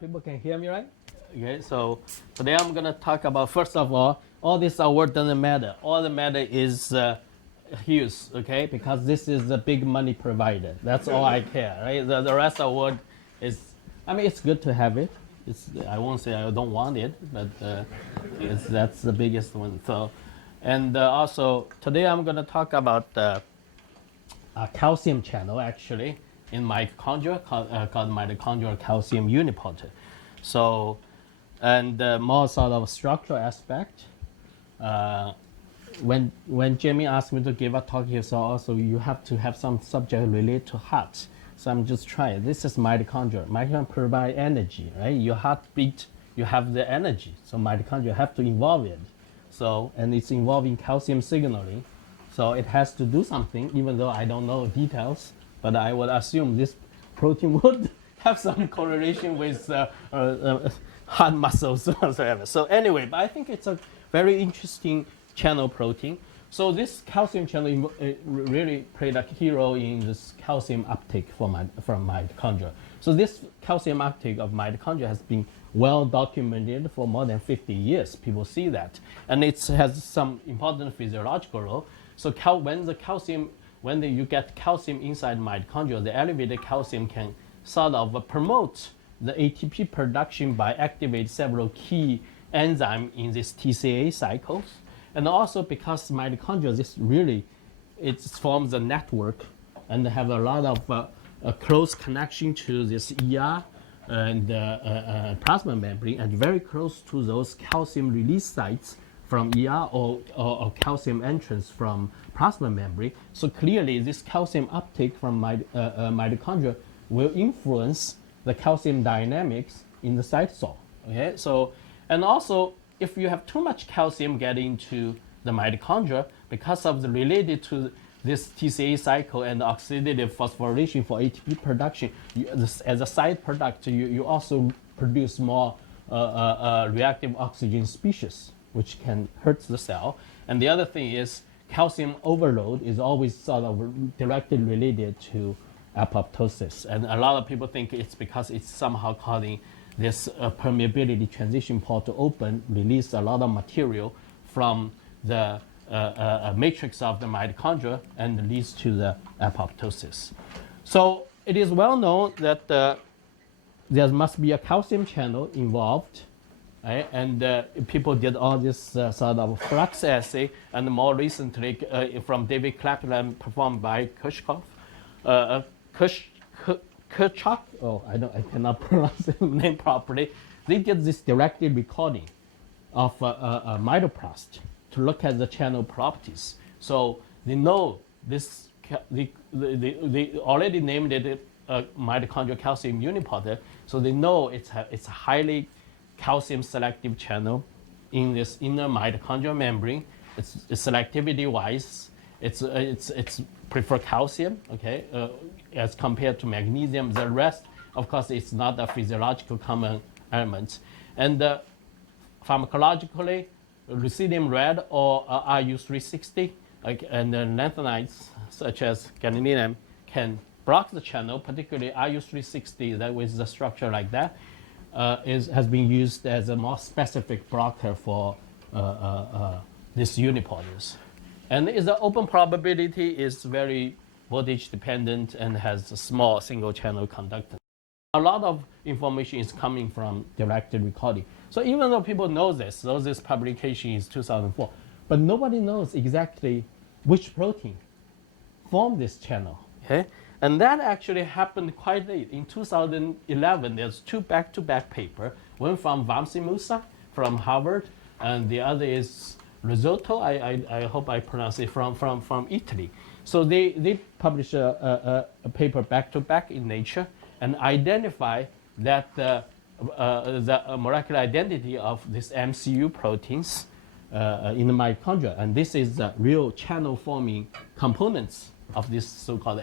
People can hear me, right? Okay, so today I'm going to talk about, first of all this award doesn't matter. All the matter is Hughes, okay? Because this is the big money provider. That's all I care, right? The rest award is, I mean, it's good to have it. I won't say I don't want it, but that's the biggest one. So, and also today I'm going to talk about a calcium channel actually in mitochondria called mitochondrial calcium uniporter. So, and more sort of structural aspect. When Jamie asked me to give a talk, he said also you have to have some subject related to heart. So I'm just trying. This is mitochondria. Mitochondria provide energy, right? Your heartbeat, you have the energy. So mitochondria have to involve it. So, and it's involving calcium signaling. So it has to do something, even though I don't know details, but I would assume this protein would have some correlation with heart muscles or whatever. So anyway, but I think it's a very interesting channel protein. So this calcium channel really played a key role in this calcium uptake from mitochondria. So this calcium uptake of mitochondria has been well documented for more than 50 years. People see that. And it has some important physiological role. So when you get calcium inside mitochondria, the elevated calcium can sort of promote the ATP production by activating several key enzymes in this TCA cycles. And also because mitochondria, it forms a network and have a lot of a close connection to this ER and plasma membrane, and very close to those calcium release sites from ER or calcium entrance from plasma membrane. So clearly this calcium uptake from mitochondria will influence the calcium dynamics in the cytosol. Okay, so, and also if you have too much calcium getting into the mitochondria, because of the related to this TCA cycle and the oxidative phosphorylation for ATP production, as a side product, you also produce more reactive oxygen species, which can hurt the cell. And the other thing is calcium overload is always sort of directly related to apoptosis. And a lot of people think it's because it's somehow causing this permeability transition pore to open, release a lot of material from the matrix of the mitochondria and leads to the apoptosis. So it is well known that there must be a calcium channel involved, right? And people did all this sort of flux assay, and more recently from David Kaplan performed by Kirchhoff, Kirchhoff, I cannot pronounce the name properly. They did this directed recording of a mitoplast to look at the channel properties. So they know this, they already named it mitochondrial calcium uniporter. So they know it's a highly calcium selective channel in this inner mitochondrial membrane. It's selectivity wise, it's prefer calcium, okay, as compared to magnesium. The rest, of course, it's not a physiological common element. And pharmacologically, rucidium red or RU360 and lanthanides such as gadolinium can block the channel, particularly RU360 that with the structure like that has been used as a more specific blocker for these uniporters. And the open probability is very voltage dependent and has a small single channel conductance. A lot of information is coming from directed recording. So even though people know this publication is 2004, but nobody knows exactly which protein formed this channel. Okay? And that actually happened quite late. In 2011, there's two back-to-back papers, one from Vamsi Musa from Harvard, and the other is Risotto, I hope I pronounce it, from Italy. So they published a paper back-to-back in Nature and identify that the molecular identity of these MCU proteins in the mitochondria. And this is the real channel-forming components of this so-called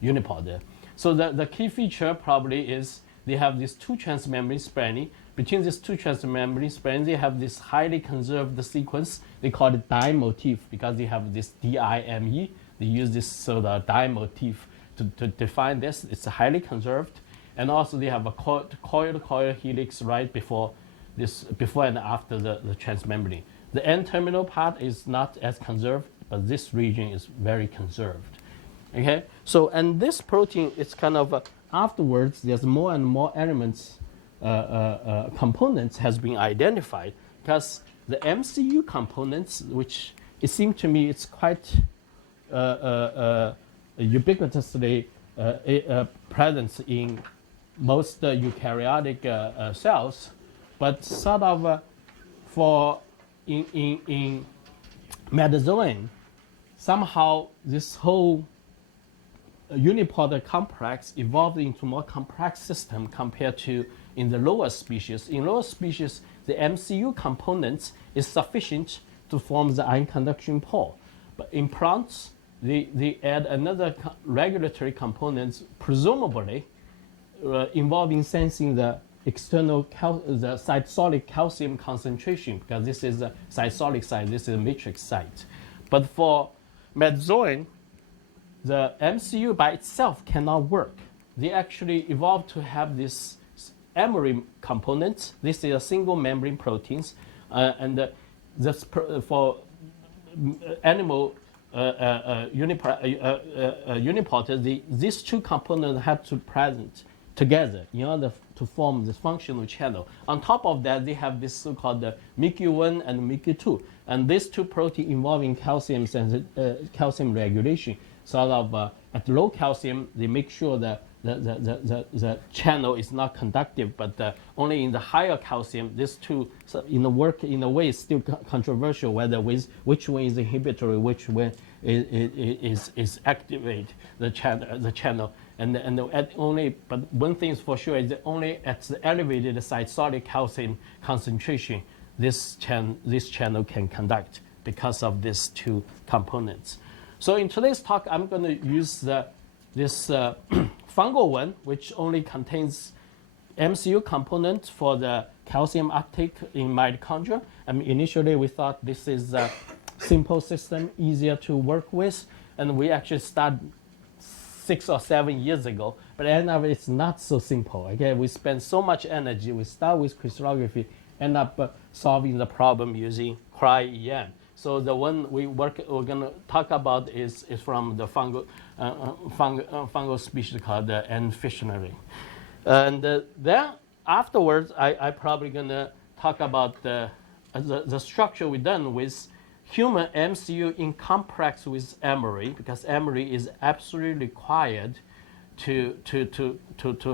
uniporter. So the key feature probably is they have these two transmembrane spreading. Between these two transmembrane spreading, they have this highly conserved sequence. They call it dye motif because they have this DIME. They use this sort of dye motif to define this. It's highly conserved. And also they have a coil helix right before and after the transmembrane. The N-terminal part is not as conserved, but this region is very conserved. Okay, so and this protein is kind of afterwards. There's more and more elements, components has been identified because the MCU components, which it seemed to me it's quite ubiquitously present in most eukaryotic cells, but sort of for in metazoan, somehow this whole Uniporter complex evolved into more complex system compared to in the lower species. In lower species, the MCU components is sufficient to form the ion conduction pore. But in plants, they add another regulatory components, presumably involving sensing the external the cytosolic calcium concentration, because this is a cytosolic site, this is a matrix site. But for metazoan, the MCU by itself cannot work. They actually evolved to have this EMRE component. This is a single membrane proteins, and this for animal uniporter, these two components have to present together in order to form this functional channel. On top of that, they have this so-called MICU1 and MICU2, and these two proteins involving calcium regulation. Sort of at low calcium, they make sure that the channel is not conductive, but only in the higher calcium, these two in a way is still controversial whether which one is inhibitory, which one is activate the channel. But one thing is for sure is that only at the elevated cytosolic calcium concentration, this channel can conduct because of these two components. So in today's talk, I'm going to use this fungal one, which only contains MCU component for the calcium uptake in mitochondria. I mean, initially we thought this is a simple system, easier to work with, and we actually started 6 or 7 years ago. But end up it's not so simple. Okay, we spend so much energy. We start with crystallography, end up solving the problem using cryo-EM. So the one we're going to talk about is from the fungal species called the N. fishneri. And then afterwards, I probably going to talk about the structure we done with human MCU in complex with EMRE, because EMRE is absolutely required to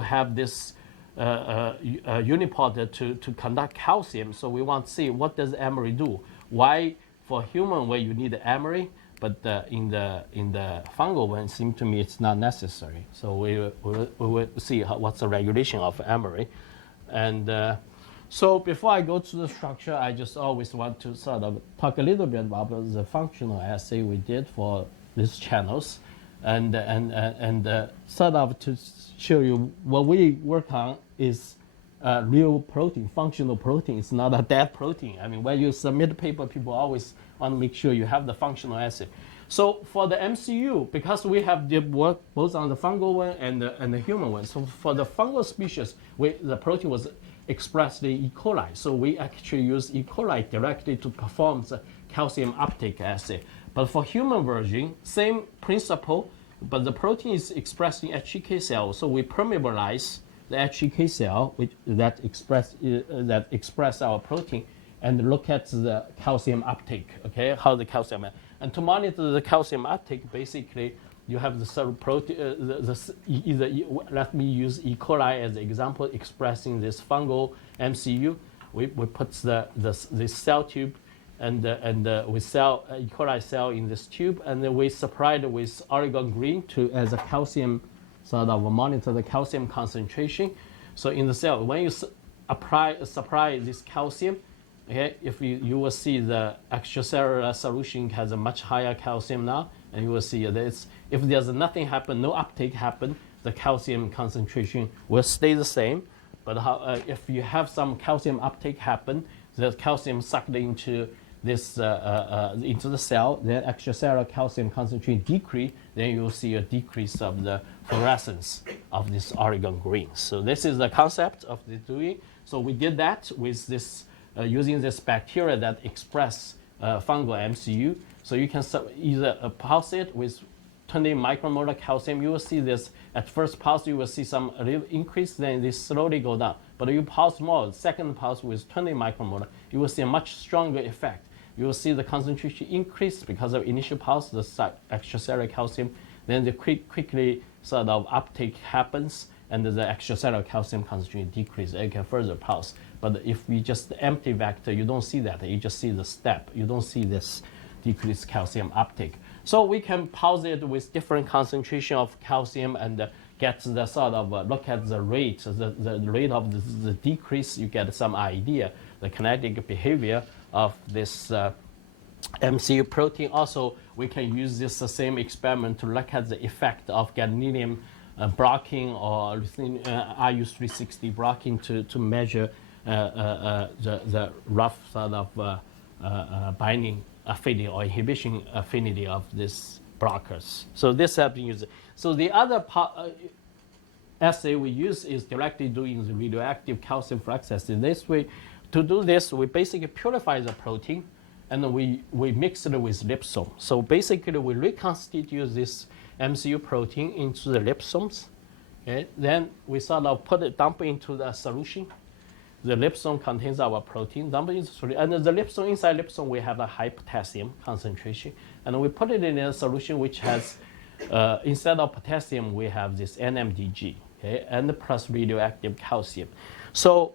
have this uniporter to conduct calcium. So we want to see what does EMRE do. Why? For human way you need the EMRE, but in the fungal one, it seems to me it's not necessary. So we will see what's the regulation of EMRE. And so before I go to the structure, I just always want to sort of talk a little bit about the functional assay we did for these channels, and sort of to show you what we work on is real protein, functional protein. It's not a dead protein. I mean, when you submit a paper, people always want to make sure you have the functional assay. So for the MCU, because we have did work both on the fungal one and the human one. So for the fungal species, the protein was expressed in E. coli. So we actually use E. coli directly to perform the calcium uptake assay. But for human version, same principle, but the protein is expressed in HEK cell. So we permeabilize the HEK cell that express our protein and look at the calcium uptake. Okay, how the calcium and to monitor the calcium uptake, basically you have the protein. Let me use E. coli as an example, expressing this fungal MCU. We put this cell tube and we sell E. coli cell in this tube, and then we supply it with Oregon green as a calcium. Sort of monitor the calcium concentration. So in the cell, when you supply this calcium, okay, if you will see the extracellular solution has a much higher calcium now, and you will see that if there's nothing happen, no uptake happen, the calcium concentration will stay the same. But if you have some calcium uptake happen, the calcium sucked into this into the cell, then extracellular calcium concentration decrease, then you'll see a decrease of the fluorescence of this Oregon green. So this is the concept of the doing. So we did that with this using this bacteria that express fungal MCU. So you can either pulse it with 20 micromolar calcium. You will see this at first pulse, you will see some a little increase, then they slowly go down. But you pulse more, second pulse with 20 micromolar, you will see a much stronger effect. You will see the concentration increase because of initial pulse, the extracellular calcium, then the quickly sort of uptake happens, and the extracellular calcium concentration decreases. You can further pulse. But if we just empty vector, you don't see that. You just see the step. You don't see this decreased calcium uptake. So we can pulse it with different concentration of calcium and get the sort of look at the rate, the rate of the decrease. You get some idea, the kinetic behavior of this MCU protein. Also, we can use this same experiment to look at the effect of gadolinium blocking or RU360 blocking to measure the rough sort of binding affinity or inhibition affinity of these blockers. So this has been used. So the other assay we use is directly doing the radioactive calcium flux assay. This way, to do this, we basically purify the protein and we mix it with lipsome. So basically, we reconstitute this MCU protein into the lipsomes. Okay? Then we sort of dump it into the solution. The lipsome contains our protein, dump it into solution. And the lipsome, inside lipsome, we have a high potassium concentration. And we put it in a solution which has, instead of potassium, we have this NMDG, okay? And plus radioactive calcium. So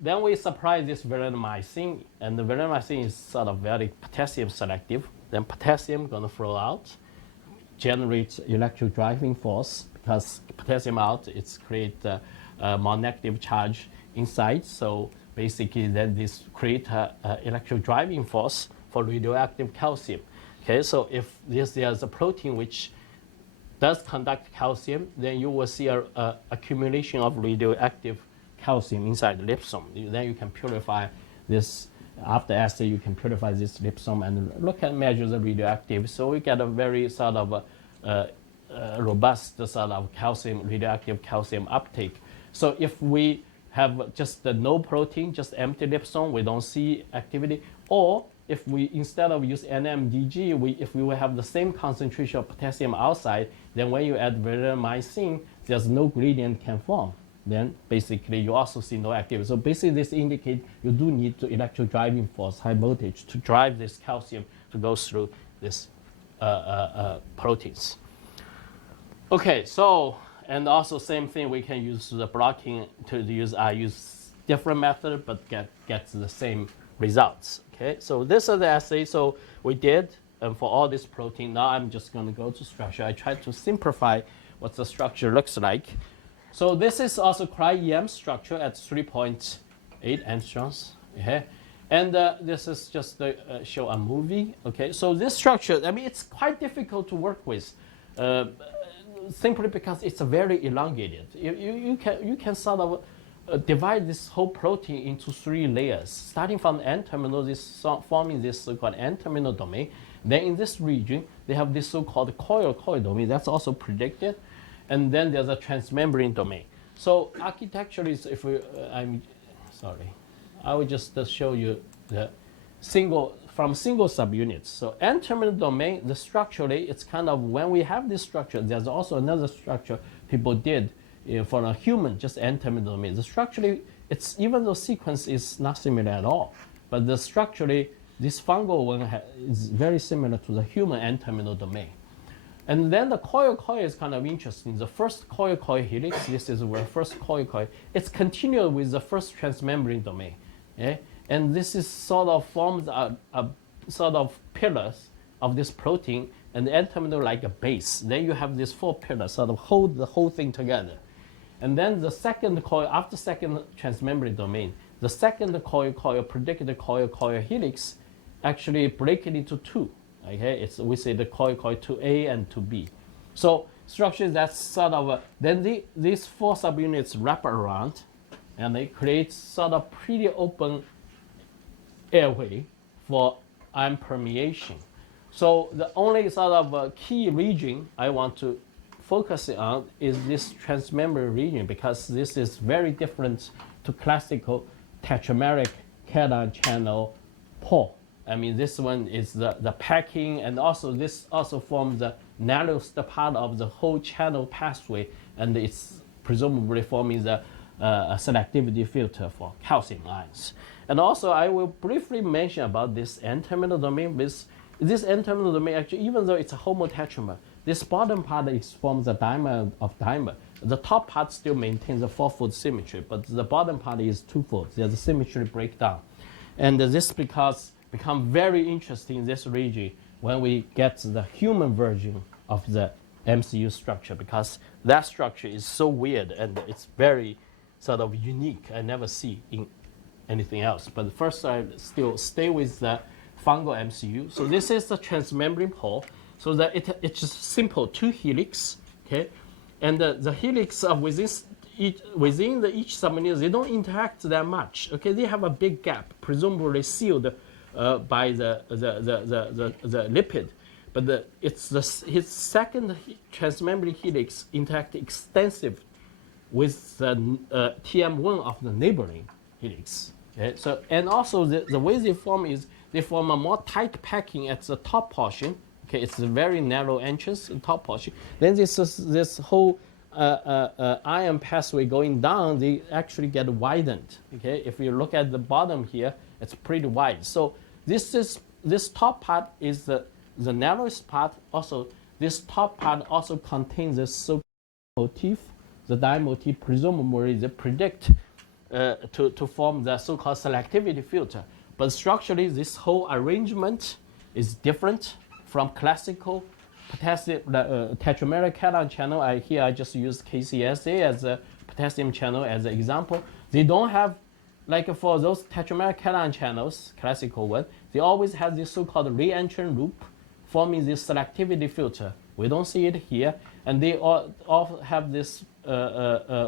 then we supply this varenicline, and the varenicline is sort of very potassium selective. Then potassium going to flow out, generates electric driving force, because potassium out, it's create a more negative charge inside. So basically, then this create electric driving force for radioactive calcium. Okay, so if there's a protein which does conduct calcium, then you will see a accumulation of radioactive calcium inside the lipsome. Then you can purify this. After assay, you can purify this lipsome and look at measure the radioactive. So we get a very sort of robust sort of radioactive calcium uptake. So if we have just no protein, just empty lipsome, we don't see activity. Or if we, instead of use NMDG, if we will have the same concentration of potassium outside, then when you add varenicline, there's no gradient can form. Then basically you also see no activity. So basically this indicates you do need the electric driving force, high voltage, to drive this calcium to go through this proteins. Okay, so, and also same thing, we can use the blocking to use, I use different method, but gets the same results. Okay, so this is the assay. So we did for all this protein. Now I'm just going to go to structure. I tried to simplify what the structure looks like. So this is also cryo-EM structure at 3.8 angstroms. Okay, and this is just to show a movie. Okay, so this structure, I mean, it's quite difficult to work with. Simply because it's very elongated. You can sort of divide this whole protein into 3 layers, starting from the N-terminal, forming this so-called N-terminal domain. Then in this region, they have this so-called coil domain. That's also predicted. And then there's a transmembrane domain. So architecturally, if we, I will just show you the single subunits. So N-terminal domain, the structurally, it's kind of, when we have this structure, there's also another structure people did for a human, just N-terminal domain. The structurally, it's, even though sequence is not similar at all, but the structurally, this fungal one is very similar to the human N-terminal domain. And then the coil is kind of interesting. The first coil helix, this is where first coil, it's continued with the first transmembrane domain. Okay? And this is sort of forms a sort of pillars of this protein, and the N-terminal like a base. Then you have these 4 pillars sort of hold the whole thing together. And then the second coil, after second transmembrane domain, the second coil predicted coil helix actually break it into 2. Okay, we say the coil 2A and 2B. So structure that's sort of then these 4 subunits wrap around, and they create sort of pretty open airway for ion permeation. So the only sort of key region I want to focus on is this transmembrane region, because this is very different to classical tetrameric cation channel pore. I mean, this one is the packing, and also this also forms the narrowest part of the whole channel pathway, and it's presumably forming the selectivity filter for calcium ions. And also, I will briefly mention about this N-terminal domain. This N-terminal domain, actually, even though it's a homotetramer, this bottom part forms a dimer of dimer. The top part still maintains a four-fold symmetry, but the bottom part is two-fold. There's a symmetry breakdown. And this become very interesting in this region when we get the human version of the MCU structure, because that structure is so weird and it's very sort of unique. I never see in anything else. But first, I still stay with the fungal MCU. So this is the transmembrane pore. So that it's just simple two helix, okay, and the helix are within each subunit. They don't interact that much, okay. They have a big gap, presumably sealed by the lipid, but his second transmembrane helix interact extensive with the TM1 of the neighboring helix. Okay? So, and also the way they form is they form a more tight packing at the top portion. Okay, it's a very narrow entrance in top portion. Then this whole ion pathway going down, they actually get widened. Okay, if you look at the bottom here, it's pretty wide. So this top part is the narrowest part. Also, this top part also contains the so-called motif, the dye motif. Presumably, they predict to form the so-called selectivity filter. But structurally, this whole arrangement is different from classical potassium tetrameric cation channel. Here I just used KCSA as a potassium channel as an example. They don't have, like for those tetrameric cation channels, classical one, they always have this so-called re-entrant loop forming this selectivity filter. We don't see it here. And they all have this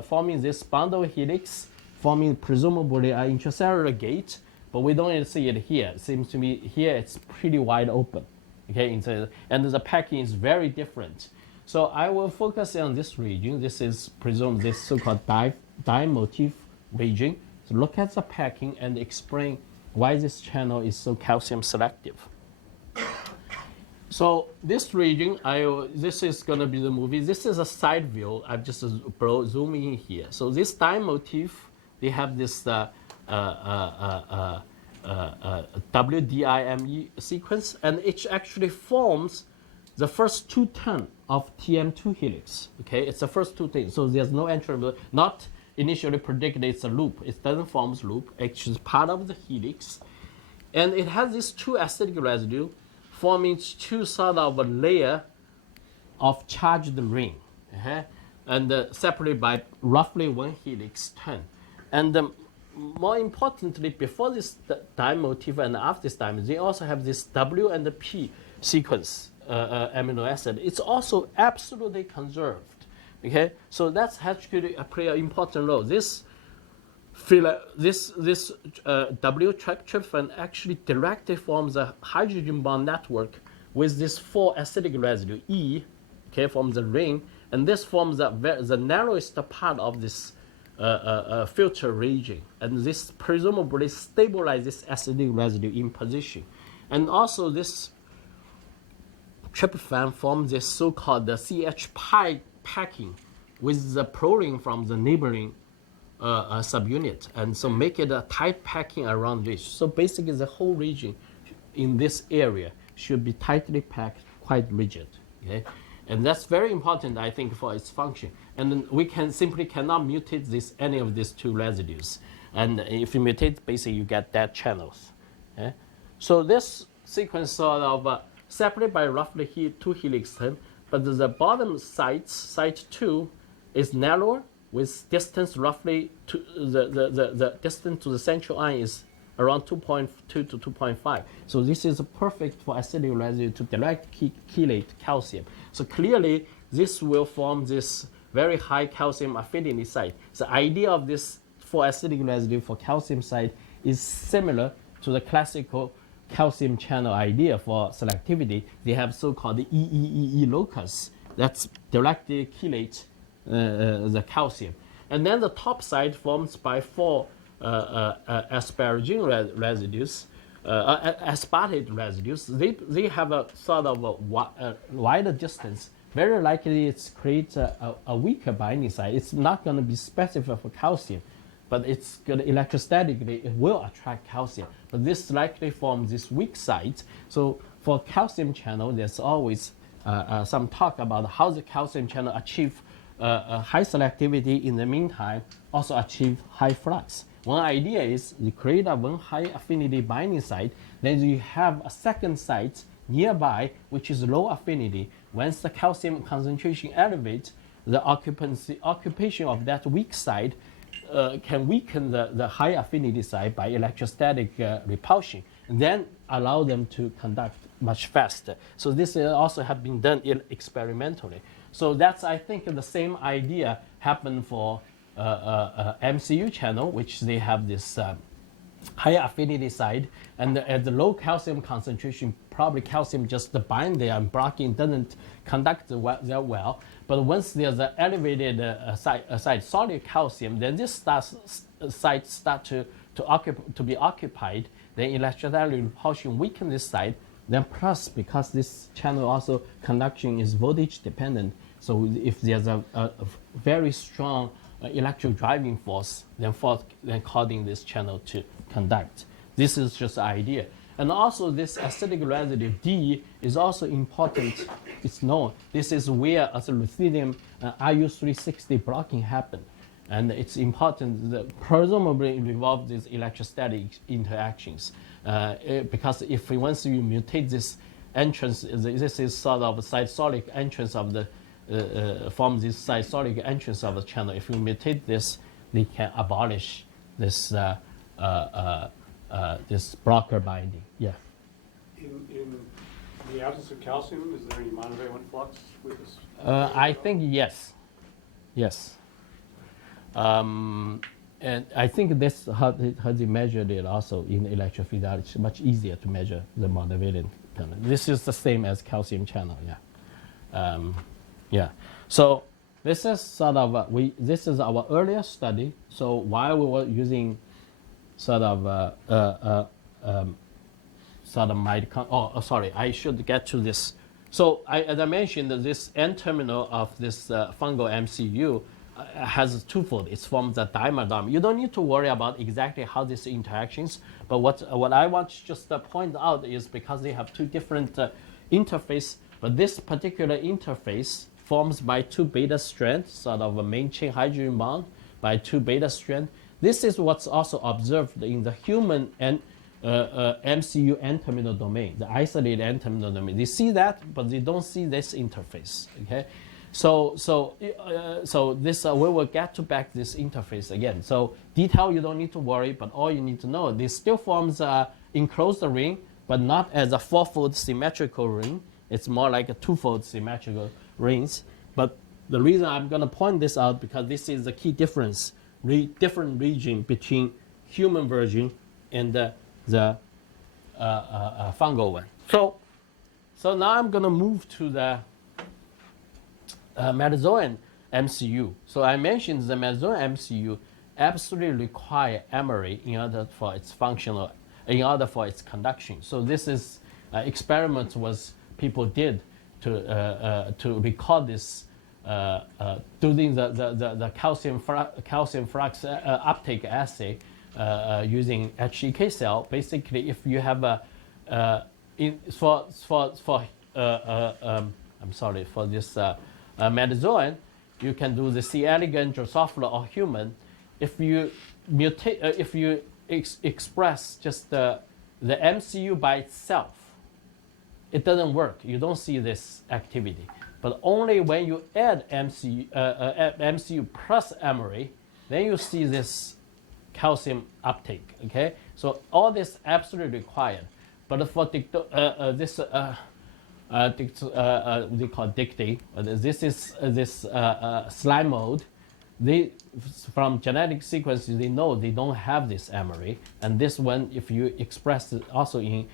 forming this bundle helix, forming presumably an intracellular gate, but we don't see it here. It seems to me here it's pretty wide open. Okay, and the packing is very different. So I will focus on this region. This is presumed this so-called dye motif region. So look at the packing and explain why this channel is so calcium selective. So this region, this is going to be the movie. This is a side view. I'm just zooming in here. So this dye motif, they have this WDIME sequence, and it actually forms the first 2 turns of TM2 helix. Okay, it's the first 2 things. So there's no entry, not initially predicted it's a loop. It doesn't form a loop. It's part of the helix, and it has these 2 acidic residue forming 2 sort of a layer of charged ring, okay? And separated by roughly 1 helix turn. And more importantly, before this dye motif and after this dye, they also have this W and the P sequence amino acid. It's also absolutely conserved. Okay, so that's actually play an important role. This W tryptophan actually directly forms a hydrogen bond network with this 4 acidic residue E, okay, from the ring, and this forms the narrowest part of this filter region, and this presumably stabilizes this acidic residue in position. And also this tryptophan forms this so-called the CH pi packing with the proline from the neighboring subunit, and so make it a tight packing around this. So basically the whole region in this area should be tightly packed, quite rigid. Okay? And that's very important, I think, for its function. And then we cannot mutate any of these 2 residues. And if you mutate, basically you get dead channels. Okay? So this sequence sort of separated by roughly 2 helix turns, but the bottom site 2, is narrower with distance roughly to the distance to the central ion is around 2.2 to 2.5. So this is perfect for acidic residue to direct chelate calcium. So clearly, this will form this very high calcium affinity site. The idea of this for acidic residue for calcium site is similar to the classical calcium channel idea for selectivity, they have so-called EEEE locus that's directly chelate the calcium. And then the top side forms by 4 asparagine residues, aspartate residues. They have a sort of a wider distance. Very likely it creates a weaker binding site. It's not going to be specific for calcium, but it's going to electrostatically, it will attract calcium. But this likely forms this weak site. So for calcium channel, there's always some talk about how the calcium channel achieve high selectivity, in the meantime also achieve high flux. One idea is you create one high affinity binding site, then you have a second site nearby which is low affinity. Once the calcium concentration elevates, the occupation of that weak site can weaken the high affinity site by electrostatic repulsion, and then allow them to conduct much faster. So this also have been done experimentally. So that's, I think, the same idea happened for MCU channel, which they have this high affinity side, and at the low calcium concentration, probably calcium just bind there and blocking, doesn't conduct that well. But once there's an elevated site solid calcium, then this site start to be occupied. Then electrostatic repulsion weaken this site. Then plus, because this channel also conduction is voltage dependent, so if there's a very strong electric driving force, then causing this channel to conduct. This is just an idea. And also this acidic residue D is also important. It's known. This is where as a ruthenium RU360 blocking happened. And it's important that presumably it involves these electrostatic interactions. Because if once you mutate this entrance, this is sort of a cytosolic entrance of the form this cytosolic entrance of the channel. If you mutate this, they can abolish this this blocker binding. Yeah. In the absence of calcium, is there any monovalent flux with this? I think yes. Yes. And I think this how they measured it also in electrophysiology. It's much easier to measure the monovalent channel. This is the same as calcium channel. Yeah. Yeah. So this is sort of this is our earlier study. So while we were using sort of mitochondria. Oh, sorry. I should get to this. So as I mentioned, this N terminal of this fungal MCU has twofold. It's from the dimer. You don't need to worry about exactly how these interactions. But what I want to just point out is because they have two different interface. But this particular interface forms by 2 beta strands, sort of a main chain hydrogen bond by 2 beta strands. This is what's also observed in the human and MCU N-terminal domain, the isolated N-terminal domain. They see that, but they don't see this interface. Okay, so this we will get to back this interface again. So detail you don't need to worry, but all you need to know, this still forms a enclosed ring, but not as a 4-fold symmetrical ring. It's more like a 2-fold symmetrical rings. But the reason I'm going to point this out because this is the key difference. Different region between human version and the fungal one. So now I'm going to move to the Metazoan MCU. So I mentioned the Metazoan MCU absolutely require EMRE in order for its functional, in order for its conduction. So this is experiments was people did to record this doing the calcium flux uptake assay using HEK cell. Basically, if you have a for this metazoan, you can do the C. elegans, Drosophila, or human. If you mutate, if you express just the MCU by itself, it doesn't work. You don't see this activity. But only when you add MCU plus EMRE, then you see this calcium uptake. Okay, so all this absolutely required. But for they call dictate. This is this slime mode. They from genetic sequences they know they don't have this EMRE, and this one if you express it also in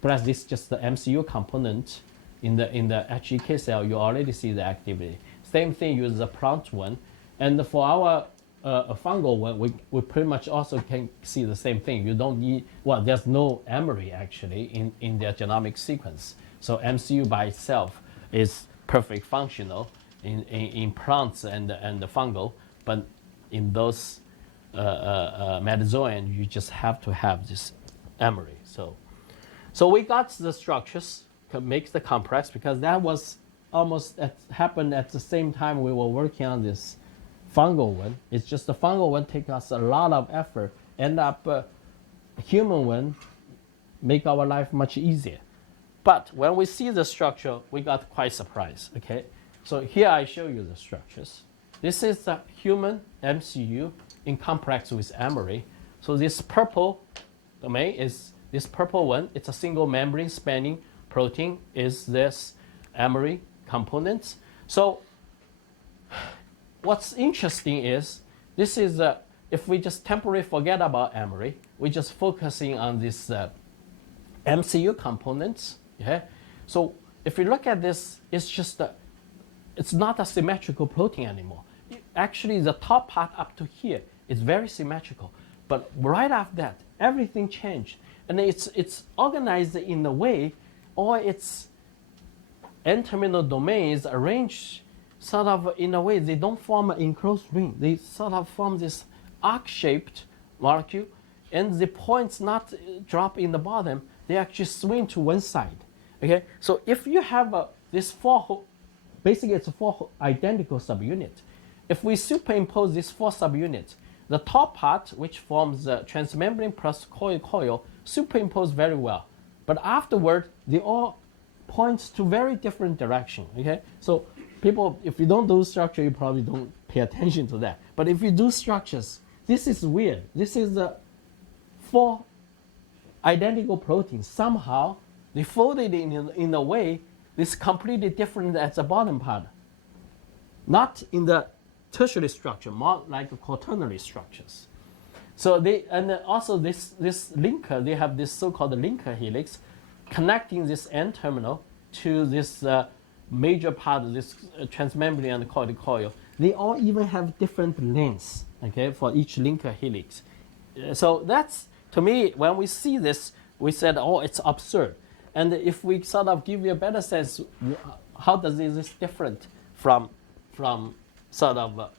plus this just the MCU component in the HEK cell, you already see the activity. Same thing, use the plant one. And for our fungal one, we pretty much also can see the same thing. You don't need, well, there's no EMRE actually in their genomic sequence. So MCU by itself is perfect functional in plants and the fungal, but in those metazoan, you just have to have this EMRE. So we got the structures, makes the complex, because that was almost happened at the same time we were working on this fungal one. It's just the fungal one take us a lot of effort. End up human one make our life much easier. But when we see the structure, we got quite surprised. Okay, so here I show you the structures. This is the human MCU in complex with EMRE. So this purple domain is this purple one. It's a single membrane spanning protein. Is this EMRE components? So what's interesting is this is if we just temporarily forget about EMRE, we're just focusing on this MCU components. Okay, so if you look at this, it's just it's not a symmetrical protein anymore. Actually, the top part up to here is very symmetrical, but right after that, everything changed, and it's organized in a way, or its N-terminal domains arranged sort of in a way they don't form an enclosed ring. They sort of form this arc-shaped molecule, and the points not drop in the bottom. They actually swing to one side. Okay, so if you have this basically it's 4 identical subunits. If we superimpose these 4 subunits, the top part, which forms the transmembrane plus coil, superimpose very well. But afterward, they all points to very different direction. Okay, so people, if you don't do structure, you probably don't pay attention to that. But if you do structures, this is weird. This is the 4 identical proteins. Somehow they folded in a way that's completely different at the bottom part. Not in the tertiary structure, more like quaternary structures. So they, and also this linker, they have this so-called linker helix connecting this N-terminal to this major part of this transmembrane and coil. They all even have different lengths, okay, for each linker helix. So that's, to me, when we see this, we said, oh, it's absurd. And if we sort of give you a better sense, how does this different from sort of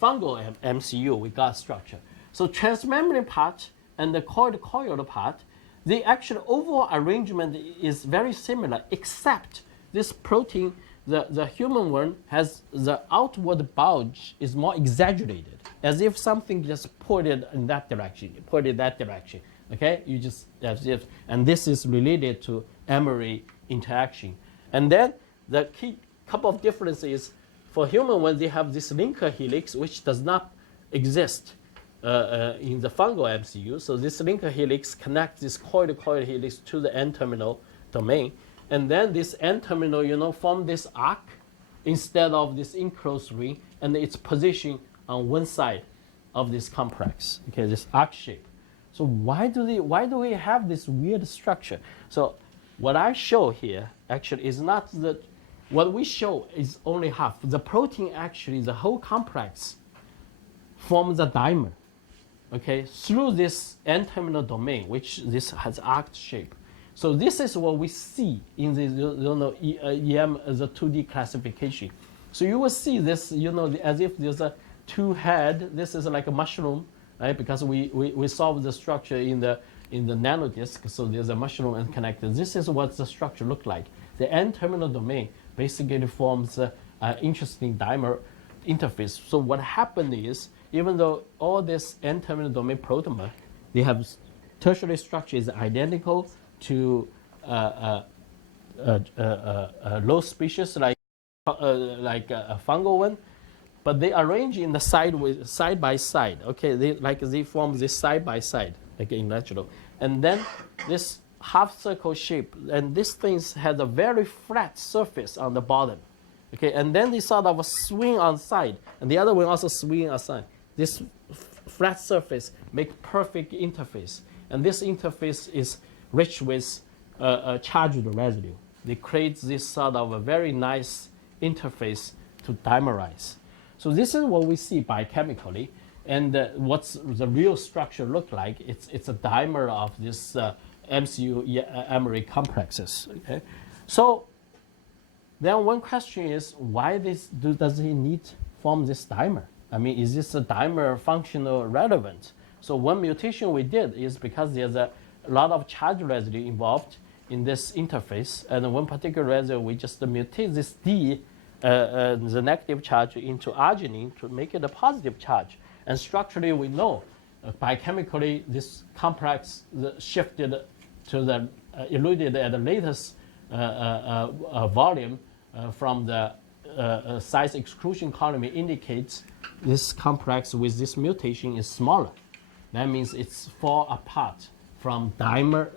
fungal MCU, we got structure. So transmembrane part and the coil part, the actual overall arrangement is very similar, except this protein, the human one, has the outward bulge is more exaggerated, as if something just pulled it in that direction, pulled it that direction. Okay, you just as if, and this is related to EMRE interaction. And then the key couple of differences for human ones, they have this linker helix, which does not exist in the fungal MCU. So this linker helix connects this coil-to-coil helix to the N-terminal domain. And then this N-terminal, form this arc instead of this enclosed ring, and it's positioned on one side of this complex, okay, this arc shape. So why do we have this weird structure? So what I show here actually is not what we show is only half. The protein actually, the whole complex forms a dimer, okay, through this N-terminal domain, which this has arced shape. So this is what we see in the EM as a 2D classification. So you will see this, as if there's a 2 head. This is like a mushroom, right? Because we solve the structure in the nanodisk. So there's a mushroom and connected. This is what the structure look like. The N-terminal domain basically forms an interesting dimer interface. So what happened is, even though all this N-terminal domain protomer, they have tertiary structure is identical to low species like a fungal one, but they arrange in the side by side. Okay, they form this side by side, like in natural, and then this half circle shape, and this thing has a very flat surface on the bottom. Okay, and then they sort of swing on side, and the other one also swing aside. This flat surface make perfect interface, and this interface is rich with charged residue. They create this sort of a very nice interface to dimerize. So this is what we see biochemically. And what's the real structure look like? It's a dimer of this MCU EMRE complexes. Okay, so then one question is why does he need form this dimer? I mean, is this a dimer functional relevant? So one mutation we did is because there's a lot of charge residue involved in this interface, and one particular residue we just mutate this D, the negative charge, into arginine to make it a positive charge. And structurally, we know biochemically this complex shifted to the eluded at the latest volume from the size exclusion column indicates this complex with this mutation is smaller. That means it's fall apart from dimeric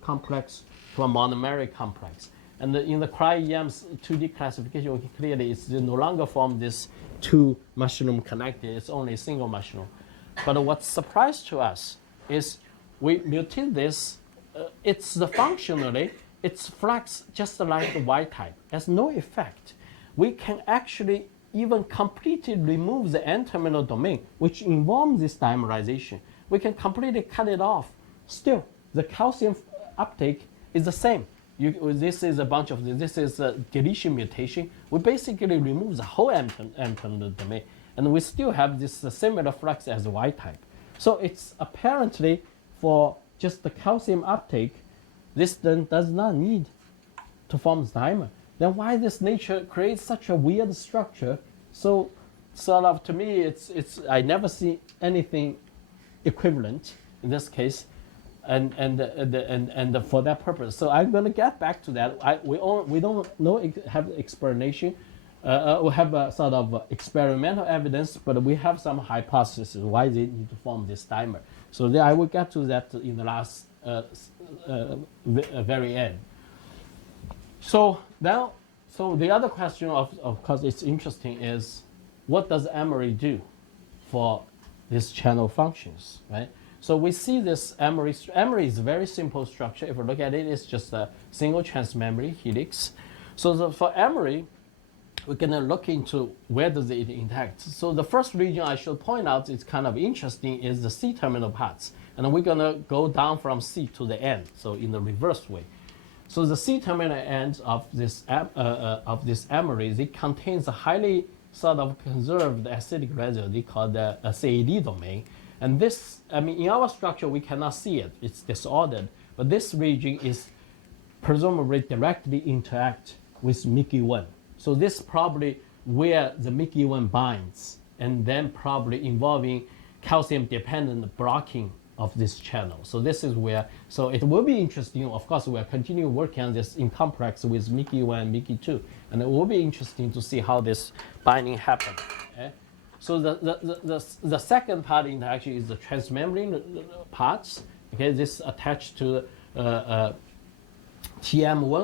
complex to a monomeric complex. And in the cryo-EM's 2D classification, clearly it's no longer from this two mushroom connected, it's only a single mushroom. But what surprised to us is we mutate this, it's functionally, it's flux just like the Y type, has no effect. We can actually even completely remove the N-terminal domain, which involves this dimerization. We can completely cut it off. Still, the calcium uptake is the same. This is a bunch of this is a deletion mutation. We basically remove the whole N-terminal domain, and we still have this similar flux as Y type. So it's apparently for just the calcium uptake, this then does not need to form dimer. Then why this nature creates such a weird structure? So sort of to me, it's I never see anything equivalent in this case. And for that purpose, so I'm going to get back to that. We don't know have explanation. We have a sort of experimental evidence, but we have some hypothesis why they need to form this dimer. So I will get to that in the last very end. So now, the other question of course it's interesting is what does EMRE do for these channel functions, right? So we see this EMRE. EMRE is a very simple structure. If you look at it, it's just a single transmembrane helix. So for EMRE, we're going to look into where does it interact. So the first region I should point out is kind of interesting is the C-terminal parts. And we're going to go down from C to the N, so in the reverse way. So the C-terminal ends of this EMRE, it contains a highly sort of conserved acidic residue they call the CAD domain. And this, I mean, in our structure, we cannot see it. It's disordered. But this region is presumably directly interact with MICU1. So this probably where the MICU1 binds, and then probably involving calcium-dependent blocking of this channel. So this is where, so it will be interesting. Of course, we'll continue working on this in complex with MICU1 and MICU2. And it will be interesting to see how this binding happens. Okay? So the second part interaction is the transmembrane parts. Okay, this attached to TM1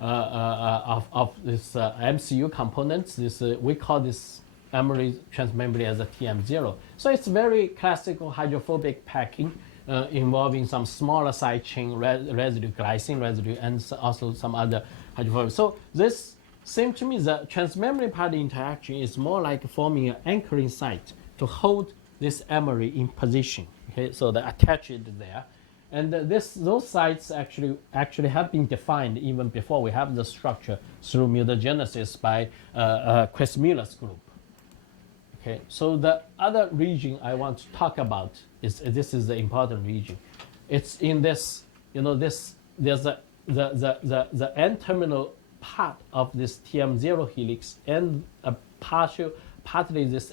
of this MCU components. This we call this EMRE transmembrane as a TM0. So it's very classical hydrophobic packing involving some smaller side chain residue, glycine residue, and also some other hydrophobic. So this seems to me the transmembrane part interaction is more like forming an anchoring site to hold this EMRE in position. Okay, so they attach it there. And those sites actually have been defined even before we have the structure through mutagenesis by Chris Miller's group. Okay, so the other region I want to talk about is this is the important region. It's in this, there's the N-terminal part of this TM0 helix and partly this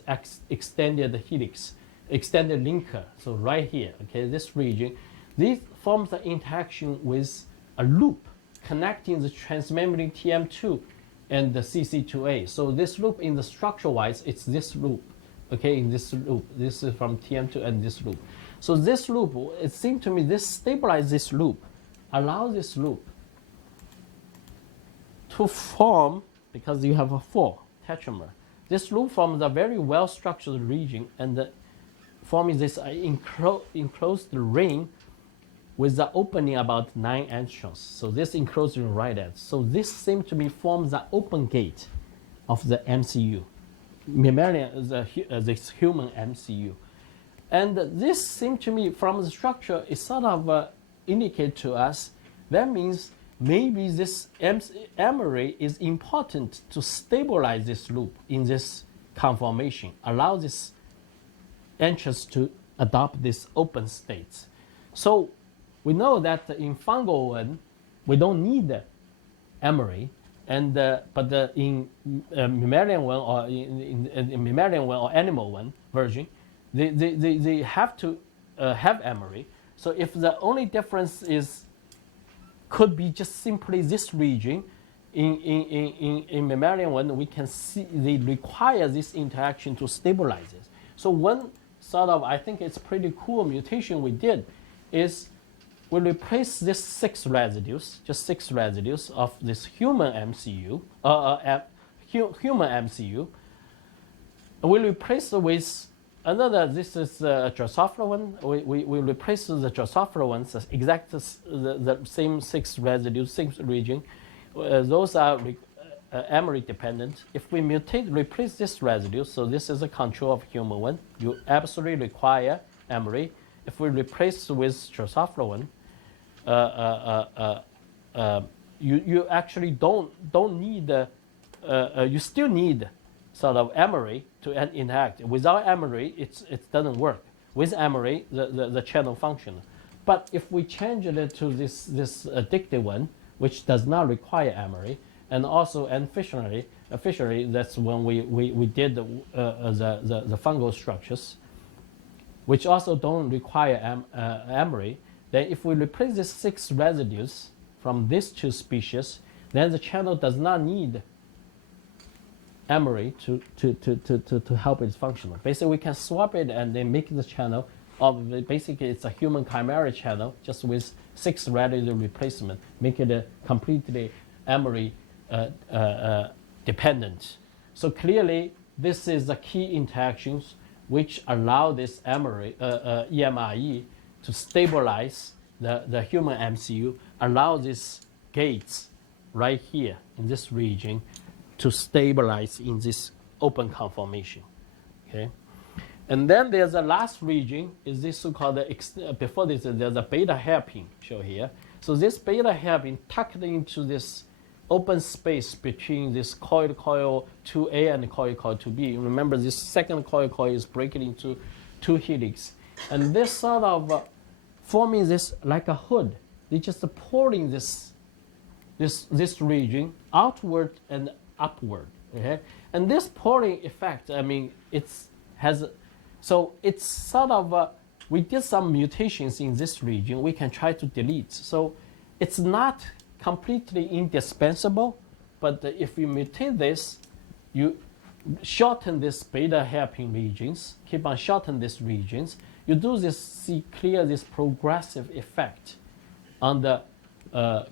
extended helix, extended linker. So right here, okay, this region. This forms the interaction with a loop connecting the transmembrane TM2 and the CC2A. So this loop in the structure-wise, it's this loop, okay, in this loop. This is from TM2 and this loop. So this loop, it seems to me, this stabilizes this loop, allows this loop to form, because you have a 4 tetramer. This loop forms a very well-structured region and forming this enclosed ring with the opening about 9 angstroms. So this enclosing right edge. So this seems to be forms the open gate of the MCU, mammalian, this human MCU. And this seems to me from the structure, it sort of indicate to us that means maybe this EMRE is important to stabilize this loop in this conformation, allow this entrance to adopt this open states. So we know that in fungal one, we don't need EMRE, and but in mammalian one or in mammalian one or animal one version, they have to have EMRE. So if the only difference is could be just simply this region, in mammalian one, we can see they require this interaction to stabilize it. So one sort of, I think it's pretty cool mutation we did is we replace this 6 residues, just 6 residues of this human MCU, human MCU. We replace it with another, this is Drosophila one. We replace the Drosophila ones, exact the same 6 residues, 6 region. Those are EMRE dependent. If we replace this residue, so this is a control of human one, you absolutely require EMRE. If we replace with Drosophila one, you actually don't need, you still need sort of EMRE to interact. Without EMRE, it doesn't work. With EMRE, the channel function. But if we change it to this addictive one, which does not require EMRE, and also officially that's when we did the fungal structures, which also don't require EMRE. Then if we replace these 6 residues from these 2 species, then the channel does not need EMRE to help its function. Basically, we can swap it and then make the channel of basically it's a human chimera channel just with 6 residue replacement, make it a completely EMRE dependent. So clearly, this is the key interactions which allow this EMRE to stabilize the human MCU, allow these gates right here in this region to stabilize in this open conformation. Okay, and then there's a last region is this so-called before this there's a beta hairpin shown here. So this beta hairpin tucked into this open space between this coil 2A and coil 2B. Remember, this second coil is breaking into 2 helix, and this sort of forming this like a hood. They just pulling this region outward and upward. Okay, and this pulling effect, I mean, it's sort of we did some mutations in this region. We can try to delete. So it's not completely indispensable, but if you mutate this, you shorten this beta hairpin regions, keep on shorten these regions, you do this, see clear this progressive effect on the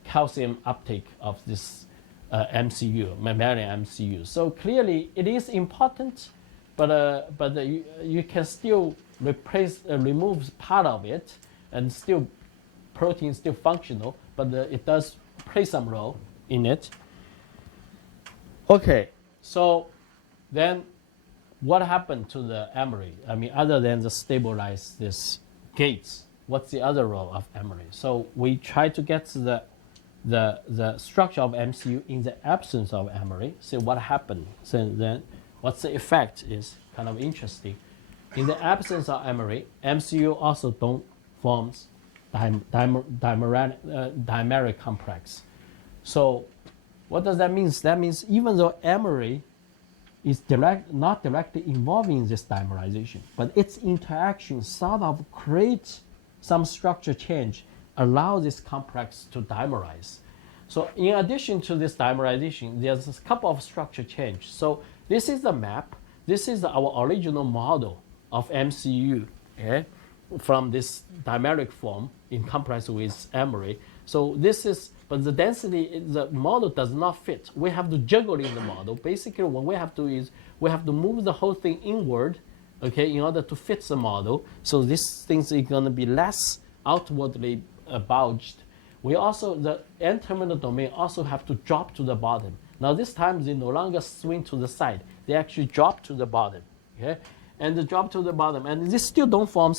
calcium uptake of this MCU, mammalian MCU. So clearly it is important, but you can still remove part of it, and still protein is still functional, but it does play some role in it. Okay, so then what happened to the EMRE? I mean, other than the stabilize this gates, what's the other role of EMRE? So we try to get the structure of MCU in the absence of EMRE. See what happened. So then what's the effect is kind of interesting. In the absence of EMRE, MCU also don't form dimeric complex. So what does that mean? That means even though EMRE is not directly involving this dimerization, but its interaction sort of creates some structure change, allow this complex to dimerize. So in addition to this dimerization, there's a couple of structure change. So this is the map. This is our original model of MCU, okay, from this dimeric form in complex with EMRE. So this is, but the density, the model does not fit. We have to juggle in the model. Basically, what we have to do is we have to move the whole thing inward, okay, in order to fit the model. So this thing is going to be less outwardly bulged, we also, the N-terminal domain also have to drop to the bottom. Now this time they no longer swing to the side, they actually drop to the bottom, okay? And they drop to the bottom, and they still don't form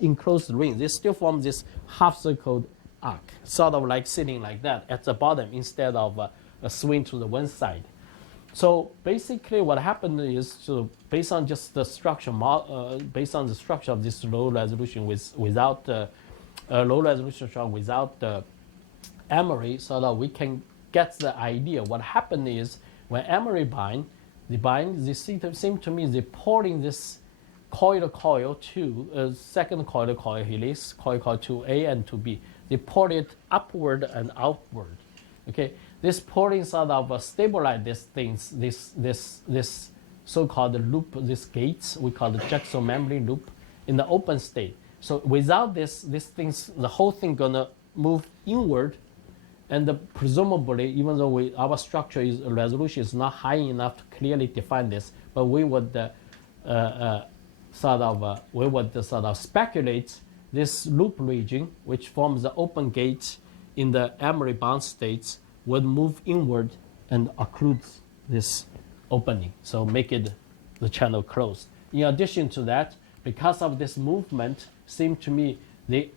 enclosed ring. They still form this half-circled arc, sort of like sitting like that at the bottom instead of a swing to the one side. So basically what happened is, based on just the structure, based on the structure of this low resolution without low resolution structure without the EMRE, so that we can get the idea. What happened is when EMRE they seem to me they're pulling this coil 2, second coil helix, coil 2A and 2B. They pull it upward and outward. Okay, this pulling sort of stabilize these things, this so-called loop, this gates we call the Jackson membrane loop in the open state. So without this things, the whole thing gonna move inward, and presumably, even though our structure resolution is not high enough to clearly define this, but we would sort of speculate this loop region, which forms the open gate in the EMRE bound states, would move inward and occlude this opening, so make it the channel closed. In addition to that, because of this movement, seem to me the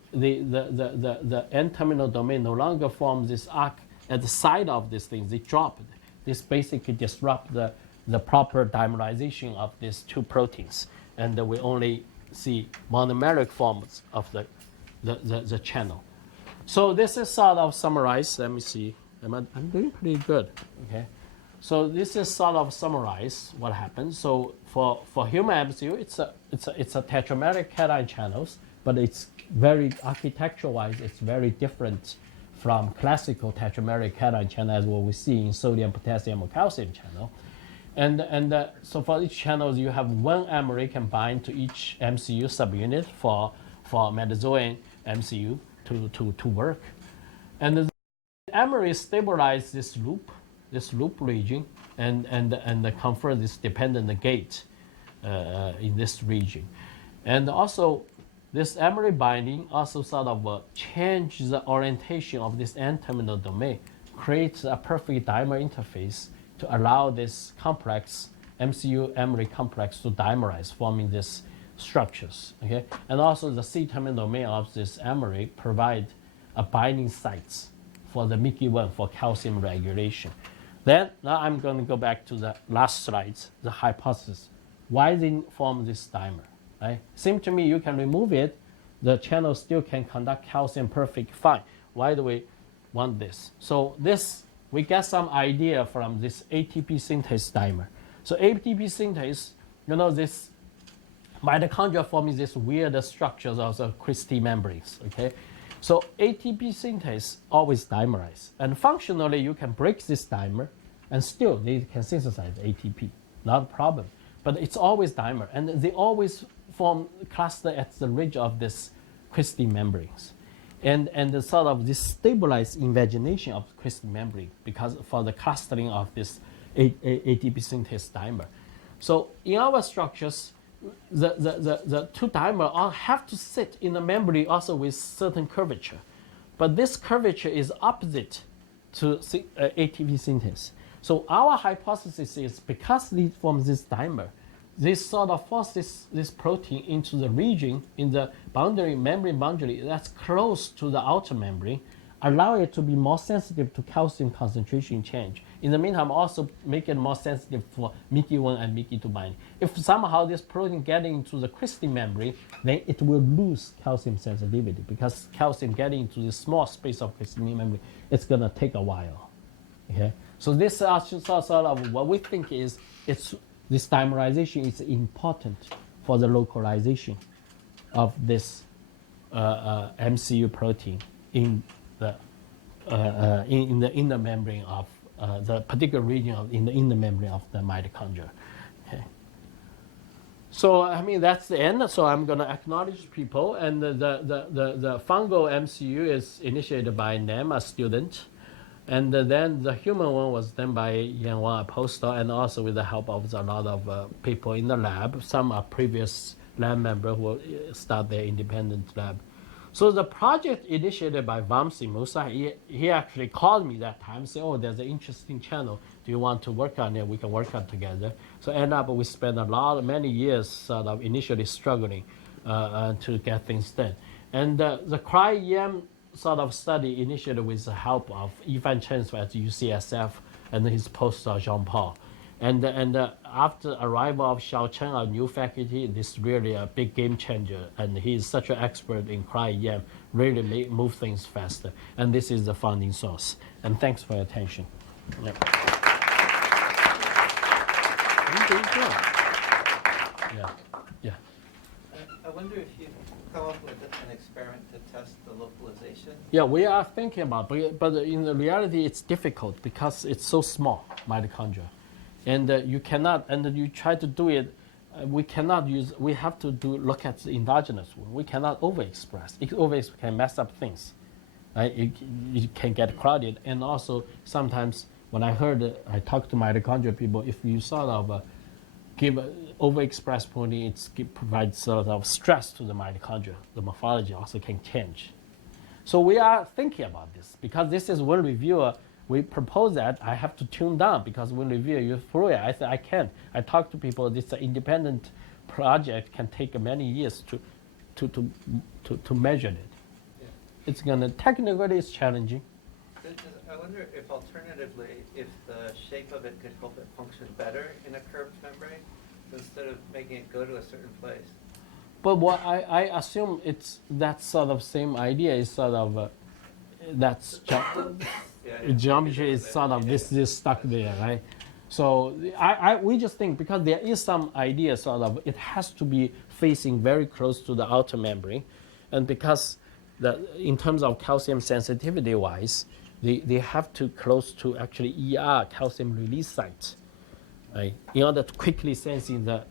N-terminal domain no longer forms this arc at the side of this thing. They drop it. This basically disrupt the proper dimerization of these two proteins, and we only see monomeric forms of the channel. So this is sort of summarized. Let me see. I'm doing pretty good. Okay. So this is sort of summarize what happens. So for human MCU, it's a tetrameric cation channels, but it's very architecture-wise, it's very different from classical tetrameric cation channel as what we see in sodium, potassium, or calcium channel. And so for each channel, you have one EMRE can bind to each MCU subunit for Metazoan MCU to work. And the EMRE stabilize this loop region and confer this dependent gate in this region. And also this EMRE binding also sort of change the orientation of this N-terminal domain, creates a perfect dimer interface to allow this complex MCU-EMRE complex to dimerize, forming these structures. Okay, and also the C-terminal domain of this EMRE provide a binding sites for the MICU1 for calcium regulation. Then now I'm going to go back to the last slides, the hypothesis. Why they form this dimer? Right? Seems to me you can remove it, the channel still can conduct calcium perfect fine. Why do we want this? So this, we get some idea from this ATP synthase dimer. So ATP synthase, this mitochondria forming this weird structures of the Christie membranes. Okay, so ATP synthase always dimerize, and functionally you can break this dimer, and still they can synthesize ATP, not a problem. But it's always dimer, and they always form cluster at the ridge of this Christie membranes, and the sort of this stabilized invagination of the Christie membrane because for the clustering of this ATP synthase dimer. So in our structures, the two dimer all have to sit in the membrane also with certain curvature, but this curvature is opposite to ATP synthase. So our hypothesis is because they form this dimer, they sort of force this protein into the region in the membrane boundary that's close to the outer membrane, allow it to be more sensitive to calcium concentration change. In the meantime, also make it more sensitive for MICU1 and MICU2 binding. If somehow this protein getting into the Christie membrane, then it will lose calcium sensitivity because calcium getting into this small space of Christie membrane, it's gonna take a while. Okay, so this sort of what we think is this dimerization is important for the localization of this MCU protein in the inner membrane of the particular region in the inner membrane of the mitochondria. Okay. So I mean that's the end. So I'm going to acknowledge people, and the fungal MCU is initiated by NAM, a student. And then the human one was done by Yan Wang, a postdoc, and also with the help of a lot of people in the lab. Some are previous lab members who start their independent lab. So the project initiated by Vamsi Musa, he actually called me that time, say, oh, there's an interesting channel. Do you want to work on it? We can work on it together. So end up we spent many years sort of initially struggling to get things done. And the cryo-EM sort of study initiated with the help of Yifan Chen at UCSF and his postdoc Jean-Paul. And after arrival of Xiao Chen, our new faculty, this is really a big game changer. And he's such an expert in cryo-EM, really move things faster. And this is the funding source. And thanks for your attention. Yep. Yeah, yeah. I wonder if you come up with an experiment to test the localization. Yeah, we are thinking about, but in the reality, it's difficult because it's so small, mitochondria. And you cannot, and you try to do it, we cannot use, we have to look at the endogenous one. We cannot overexpress. Overexpress can mess up things. Right? It can get crowded. And also, sometimes when I talked to mitochondria people, if you sort of give overexpressed protein, it provides sort of stress to the mitochondria. The morphology also can change. So we are thinking about this because this is one reviewer. We propose that I have to tune down because when reviewer you through it, I said I can't. I talk to people. This independent project can take many years to measure it. Yeah. It's gonna technically it's challenging. I wonder if alternatively, if the shape of it could help it function better in a curved membrane instead of making it go to a certain place. But what I assume it's that sort of same idea is sort of that's geometry is sort of this is stuck there, right? So we just think because there is some idea sort of it has to be facing very close to the outer membrane, and because in terms of calcium sensitivity wise, they have to close to actually ER calcium release sites, right? In order to quickly sensing the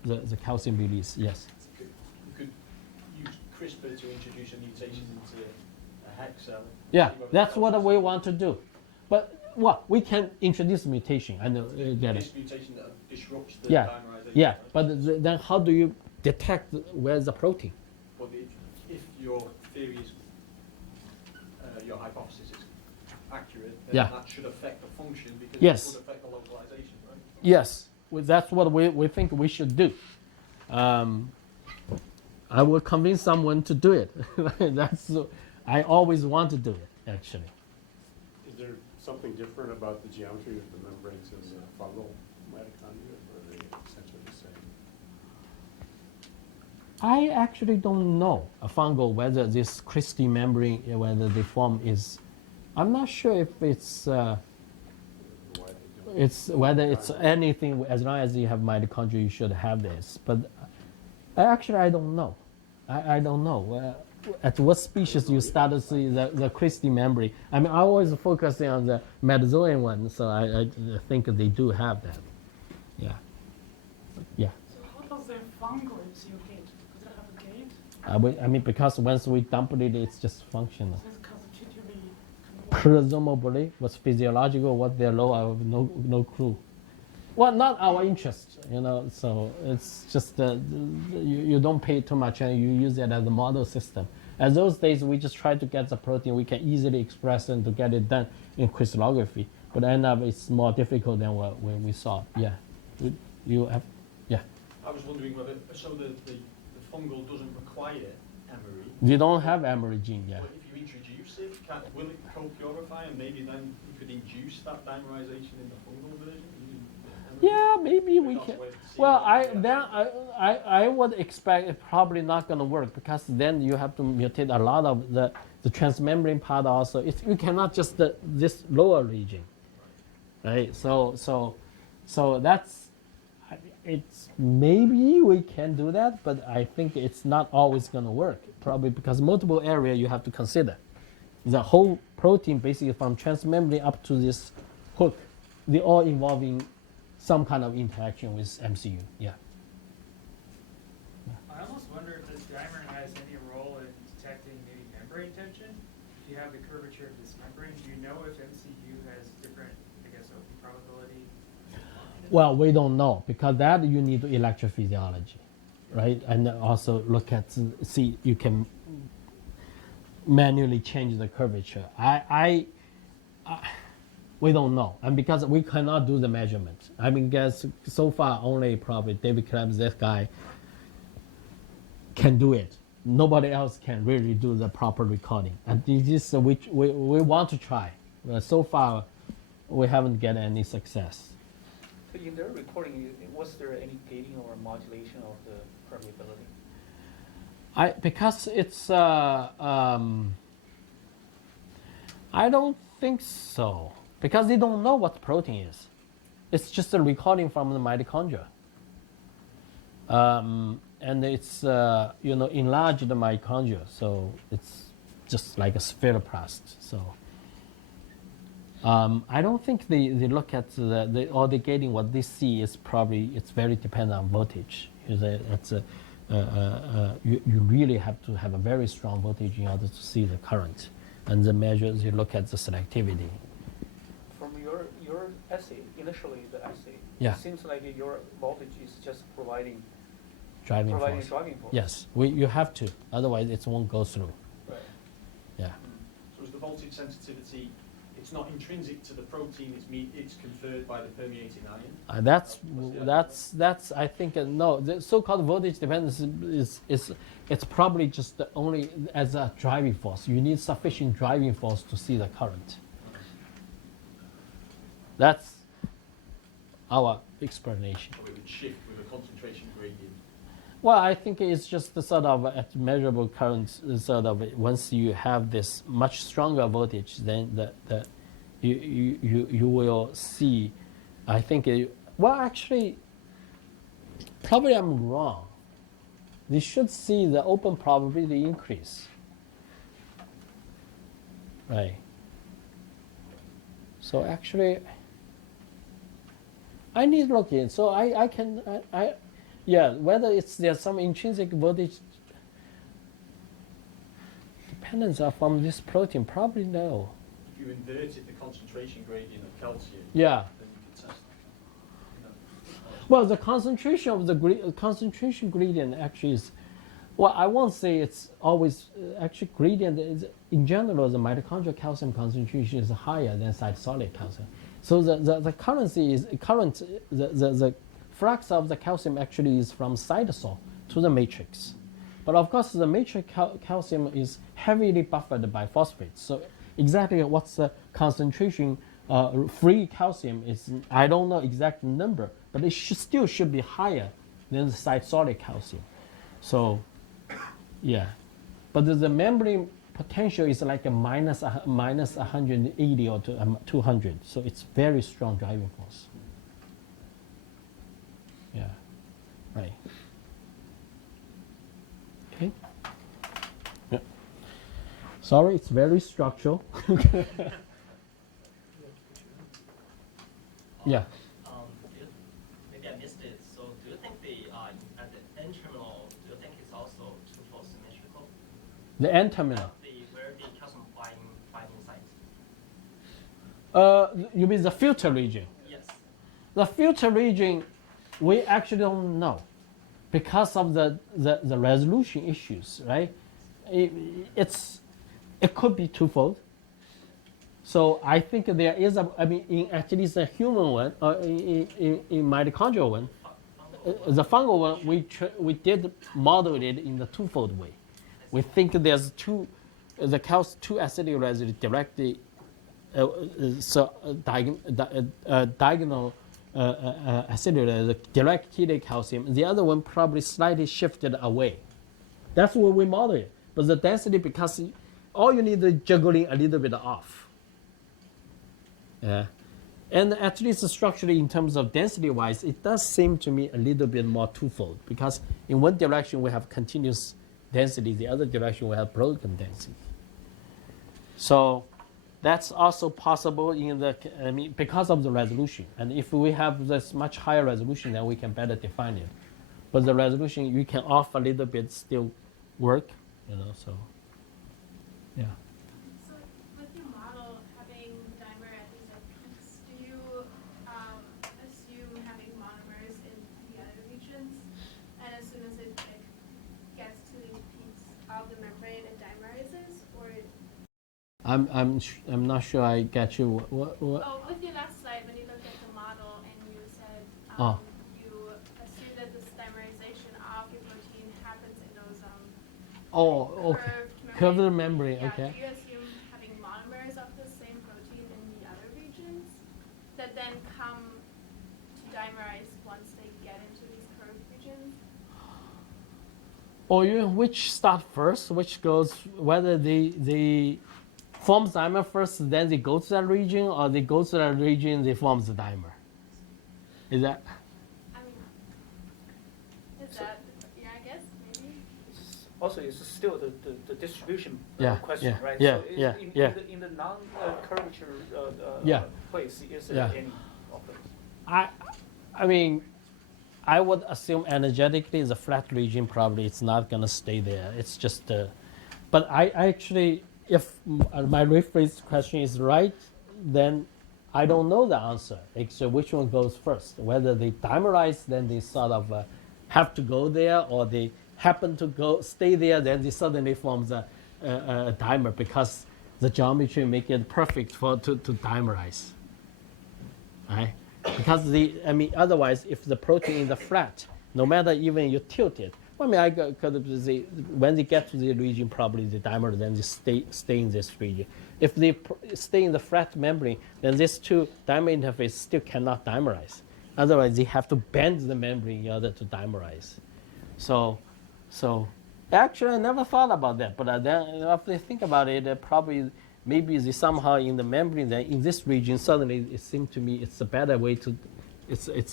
calcium release. Yes. You could use CRISPR to introduce a mutation into a hex cell. Yeah, that's what we want to do. But well, we can introduce mutation and get This it. mutation that disrupts the Yeah, dimerization. yeah. Right? But then how do you detect where's the protein? But if your theory is, your hypothesis is accurate, then Yeah. that should affect the function because Yes. it would affect the localization, right? Yes, that's what we think we should do. I will convince someone to do it. I always want to do it, actually. Is there something different about the geometry of the membranes in the fungal mitochondria, or are they essentially the same? I actually don't know a fungal whether this crystal membrane, whether the form is. I'm not sure if it's whether it's anything. As long as you have mitochondria, you should have this. But actually, I don't know. I don't know. At what species you start to see the crystal membrane? I mean, I always focusing on the Metazoan one, so I think they do have that. Yeah. Yeah. So how does the fungal MCU gate? Does it have a gate? I mean, because once we dump it, it's just functional. Does it constitutively convert? Presumably, what's physiological, what they're low, I have no clue. Well, not our interest, so it's just you don't pay too much and you use it as a model system. At those days, we just try to get the protein we can easily express and to get it done in crystallography. But end up, it's more difficult than what we saw. Yeah. You have, yeah. I was wondering whether, so the fungal doesn't require emery. You don't have emery gene yet. But if you introduce it, will it co-purify and maybe then you could induce that dimerization in the fungal version? Yeah, maybe we Because can. we're seeing Well, that- I would expect it probably not going to work because then you have to mutate a lot of the transmembrane part also. You cannot just this lower region, right? So that's it's maybe we can do that, but I think it's not always going to work. Probably because multiple area you have to consider. The whole protein basically from transmembrane up to this hook, they all involving some kind of interaction with MCU. Yeah. I almost wonder if this dimer has any role in detecting maybe membrane tension. If you have the curvature of this membrane, do you know if MCU has different, open probability? Well, we don't know because that you need electrophysiology, right? And also look at see you can. manually change the curvature. We don't know, and because we cannot do the measurement. I mean, guess so far only probably David Krebs, this guy, can do it. Nobody else can really do the proper recording, and this is which we want to try. So far, we haven't get any success. So in their recording, was there any gating or modulation of the permeability? Because it's I don't think so, because they don't know what protein is. It's just a recording from the mitochondria. And it's enlarged mitochondria, so it's just like a spheroplast. So I don't think they look at or the gating. What they see is probably it's very dependent on voltage. You really have to have a very strong voltage in order to see the current, and the measures you look at the selectivity. From your assay, initially the assay, Yeah. it seems like your voltage is just providing Driving driving force. force. Yes, you have to, otherwise it won't go through. Right. Yeah. So is the voltage sensitivity, it's not intrinsic to the protein, it's conferred by the permeating ion? That's I think no, the so-called voltage dependence is it's probably just only as a driving force. You need sufficient driving force to see the current. That's our explanation. So it would shift with a concentration gradient? Well, I think it's just the sort of at measurable current. Sort of once you have this much stronger voltage, then you will see. I think actually, probably I'm wrong. We should see the open probability increase, right? So actually, I need to look in. So I can. Yeah, whether there's some intrinsic voltage dependence from this protein, probably no. If you inverted the concentration gradient of calcium, Yeah. then you could test that. Well, the concentration of the concentration gradient actually is, well, I won't say it's always actually gradient is in general the mitochondrial calcium concentration is higher than cytosolic calcium. So the flux of the calcium actually is from cytosol to the matrix. But of course, the matrix calcium is heavily buffered by phosphates. So exactly what's the concentration free calcium is, I don't know exact number, but it still should be higher than the cytosolic calcium. So, yeah. But the membrane potential is like a minus 180 or 200. So it's very strong driving force. Yeah, right. Okay. Yeah. Sorry, it's very structural. Yeah. Maybe I missed it. So, do you think at the N terminal, do you think it's also two-fold symmetrical? The N terminal. Where the calcium binding site? You mean the filter region? Yes. The filter region, we actually don't know because of the resolution issues, right? It could be twofold. So I think there is in at least a human one, or in mitochondrial one, the fungal one, we did model it in the twofold way. We think there's two acidic residue directly diagonal acidular, direct chelated calcium. The other one probably slightly shifted away. That's what we model it. But the density, because all you need is juggling a little bit off. Yeah. And at least structurally, in terms of density-wise, it does seem to me a little bit more twofold, because in one direction we have continuous density, the other direction we have broken density. So that's also possible because of the resolution. And if we have this much higher resolution, then we can better define it. But the resolution, you can off a little bit still work, so, yeah. So with your model having dimer at these peaks, do you assume having monomers in the other regions? And as soon as it gets to these peaks, of the membrane it dimerizes, or? I'm not sure I get you. What? Oh, with your last slide, when you looked at the model and you said Oh. you assume that this dimerization of your protein happens in those Oh, okay. Curved membrane. Yeah, Okay. do you assume having monomers of the same protein in the other regions that then come to dimerize once they get into these curved regions? Or you which start first, which goes whether they form dimer first, then they go to that region, or they go to that region, they form the dimer. Is that? I mean, is that, yeah, I guess, maybe? Also, it's still the distribution Yeah, question, yeah, right? yeah, So yeah, in, yeah. in the non-curvature Yeah. place, is there Yeah. any of those? I mean, I would assume energetically the flat region probably it's not gonna stay there. It's just, but I actually, if my rephrased question is right, then I don't know the answer. Like, so which one goes first? Whether they dimerize, then they sort of have to go there, or they happen to stay there, then they suddenly forms a dimer because the geometry make it perfect to dimerize. Right? Because otherwise, if the protein is flat, no matter even you tilt it, when they get to the region, probably the dimer, then they stay in this region. If they stay in the flat membrane, then these two dimer interfaces still cannot dimerize. Otherwise, they have to bend the membrane in order to dimerize. So actually, I never thought about that. But then after I think about it, probably maybe they somehow in the membrane, then in this region, suddenly it seemed to me it's a better way to,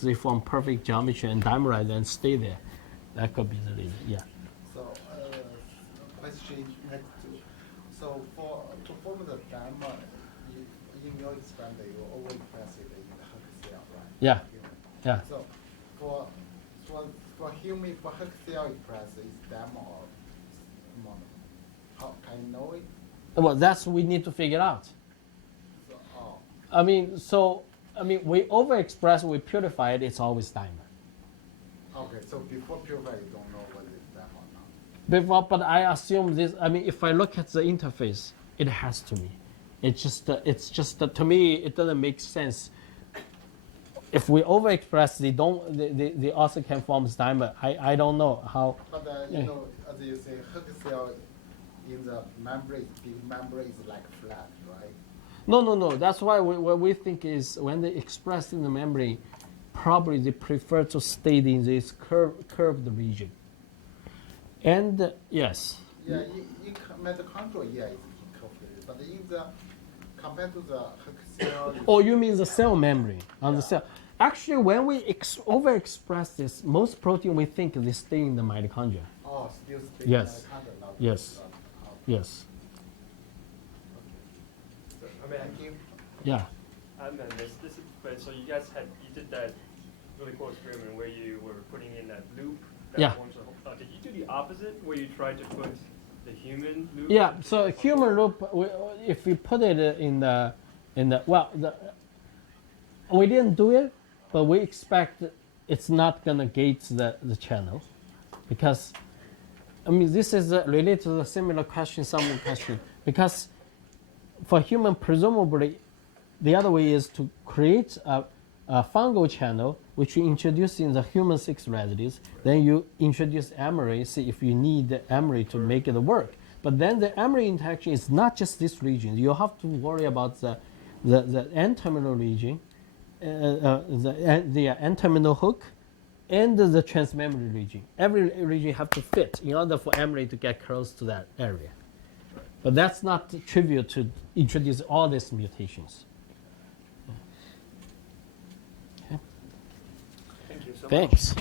they form perfect geometry and dimerize and stay there. That could be the reason, yeah. So, question next to, so to form the dimer, in your experiment, you overexpress it in the Hooke cell, right? Yeah, Human. yeah. So, for human, for Hooke cell express, is dimer or mono? How can you know it? Well, that's what we need to figure out. So, We overexpress, we purify it, it's always dimer. okay, so before purify, you don't know whether it's dimer or not. Before, but I assume this. If I look at the interface, it has to be. It's just to me, it doesn't make sense. If we overexpress, they also can form dimer. I don't know how. But Yeah. you know, as you say, Hooke cell in the membrane, the membrane is like flat, right? No. That's why what we think is when they express in the membrane, probably they prefer to stay in this curved region. And yes. Yeah, in mitochondria, yeah, it's incomplete. But in the compared to the Hooke cell, Oh, you mean the cell membrane on the cell? Actually, when we overexpress this, most protein we think they stay in the mitochondria. oh, still stay Yes. in mitochondria, not Yes. Yes. Thank you. Yeah. So you guys did that really cool experiment where you were putting in that loop that Yeah. forms a whole. Did you do the opposite where you tried to put the human loop? Yeah. So human loop, if we put it we didn't do it, but we expect it's not gonna gate the channel, because this is related to the similar question, because for human, presumably, the other way is to create a fungal channel, which you introduce in the human 6 residues. Then you introduce EMRE, see if you need the EMRE to make it work. But then the EMRE interaction is not just this region. You have to worry about the N-terminal region, the N-terminal hook, and the transmembrane region. Every region have to fit in order for EMRE to get close to that area. But that's not trivial to introduce all these mutations. Okay. Thank you so much. Thanks.